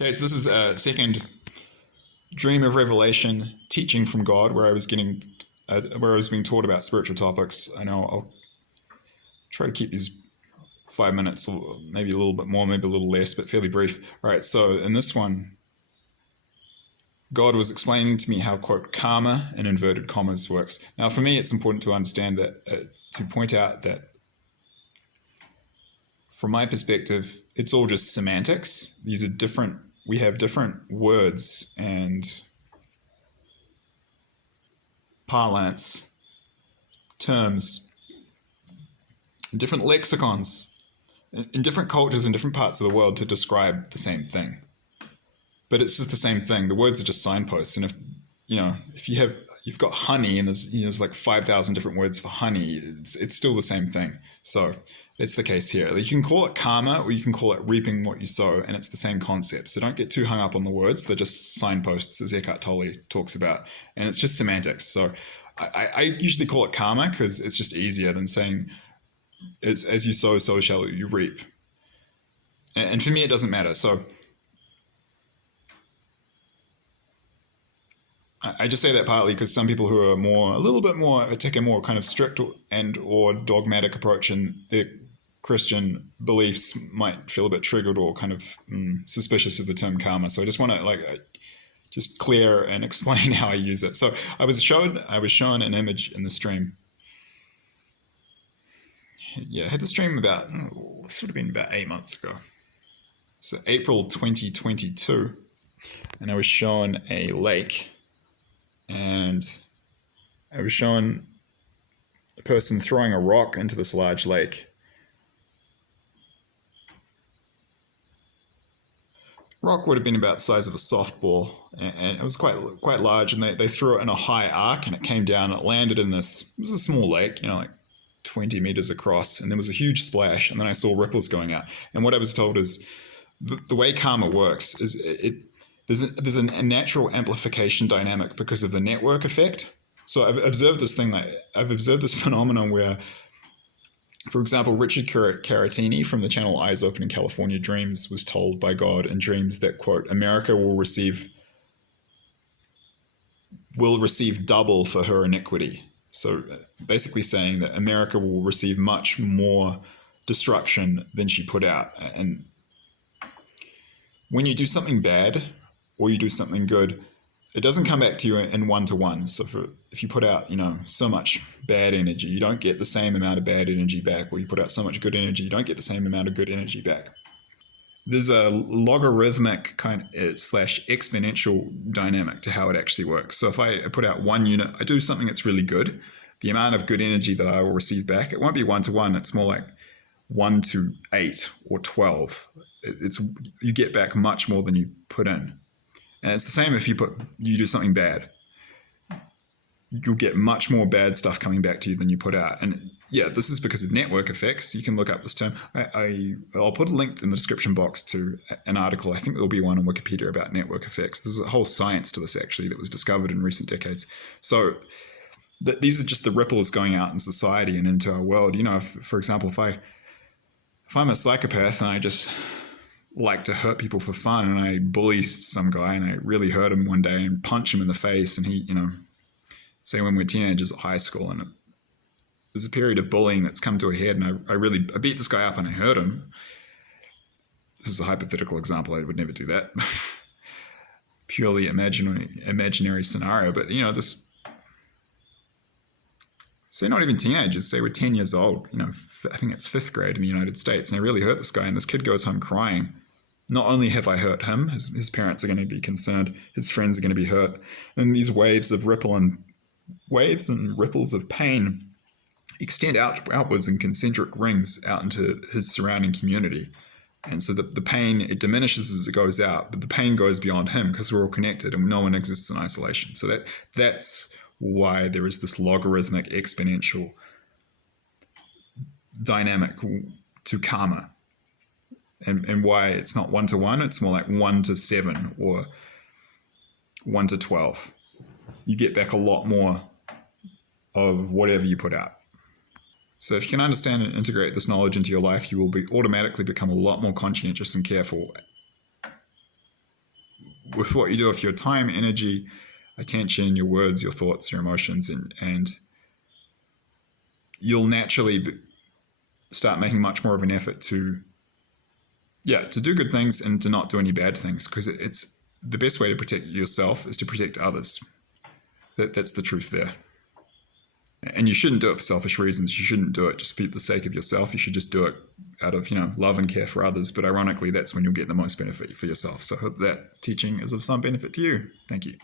Okay, so this is the second dream of revelation, teaching from God, where I was being taught about spiritual topics. I know I'll try to keep these 5 minutes, or maybe a little bit more, maybe a little less, but fairly brief. All right, so in this one, God was explaining to me how, quote, karma in inverted commas works. Now, for me, it's important to understand that, to point out that from my perspective, it's all just semantics. These are different, we have different words and parlance, terms, different lexicons in different cultures in different parts of the world to describe the same thing. But it's just the same thing. The words are just signposts. And if you've got honey and there's like 5,000 different words for honey, it's still the same thing. So it's the case here. You can call it karma or you can call it reaping what you sow, and it's the same concept. So don't get too hung up on the words. They're just signposts, as Eckhart Tolle talks about. And it's just semantics. So I usually call it karma because it's just easier than saying, as you sow, so shall you reap. And for me, it doesn't matter. So I just say that partly because some people who are take a more kind of strict and or dogmatic approach in their Christian beliefs might feel a bit triggered or kind of suspicious of the term karma. So I just want to just clear and explain how I use it. So I was shown an image in the stream. Yeah, I had the stream about, this would have been about 8 months ago. So April 2022, and I was shown a lake, and I was shown a person throwing a rock into this large lake. Rock would have been about the size of a softball, and it was quite large, and they threw it in a high arc, and it came down, and it landed in this, it was a small lake, like 20 meters across, and there was a huge splash, and then I saw ripples going out. And what I was told is the way karma works is there's a natural amplification dynamic because of the network effect. So I've observed this phenomenon where, for example, Richard Caratini from the channel Eyes Open in California Dreams was told by God in dreams that, quote, America will receive double for her iniquity. So basically saying that America will receive much more destruction than she put out. And when you do something bad or you do something good, it doesn't come back to you in one-to-one. So if you put out, so much bad energy, you don't get the same amount of bad energy back. Or you put out so much good energy, you don't get the same amount of good energy back. There's a logarithmic kind / exponential dynamic to how it actually works. So if I put out 1 unit, I do something that's really good, the amount of good energy that I will receive back, it won't be 1-to-1. It's more like 1 to 8 or 12. You get back much more than you put in. And it's the same if you do something bad. You'll get much more bad stuff coming back to you than you put out. And yeah, this is because of network effects. You can look up this term. I'll put a link in the description box to an article. I think there'll be one on Wikipedia about network effects. There's a whole science to this, actually, that was discovered in recent decades. So these are just the ripples going out in society and into our world. For example, if I'm a psychopath and I just like to hurt people for fun, and I bully some guy and I really hurt him one day and punch him in the face, and he, say when we're teenagers at high school, and there's a period of bullying that's come to a head, and I beat this guy up and I hurt him. This is a hypothetical example. I would never do that. Purely imaginary scenario. But, this, say not even teenagers, say we're 10 years old, I think it's 5th grade in the United States, and I really hurt this guy, and this kid goes home crying. Not only have I hurt him, his parents are going to be concerned, his friends are going to be hurt, and these waves and ripples of pain extend outwards in concentric rings out into his surrounding community. And so the pain, it diminishes as it goes out, but the pain goes beyond him because we're all connected and no one exists in isolation. So that's why there is this logarithmic exponential dynamic to karma. And why it's not 1-to-1, it's more like 1-to-7 or 1-to-12. You get back a lot more of whatever you put out. So if you can understand and integrate this knowledge into your life, you will automatically become a lot more conscientious and careful with what you do with your time, energy, attention, your words, your thoughts, your emotions, and you'll naturally start making much more of an effort to do good things and to not do any bad things, because it's the best way to protect yourself is to protect others. That's the truth there. And you shouldn't do it for selfish reasons. You shouldn't do it just for the sake of yourself. You should just do it out of, love and care for others. But ironically, that's when you'll get the most benefit for yourself. So I hope that teaching is of some benefit to you. Thank you.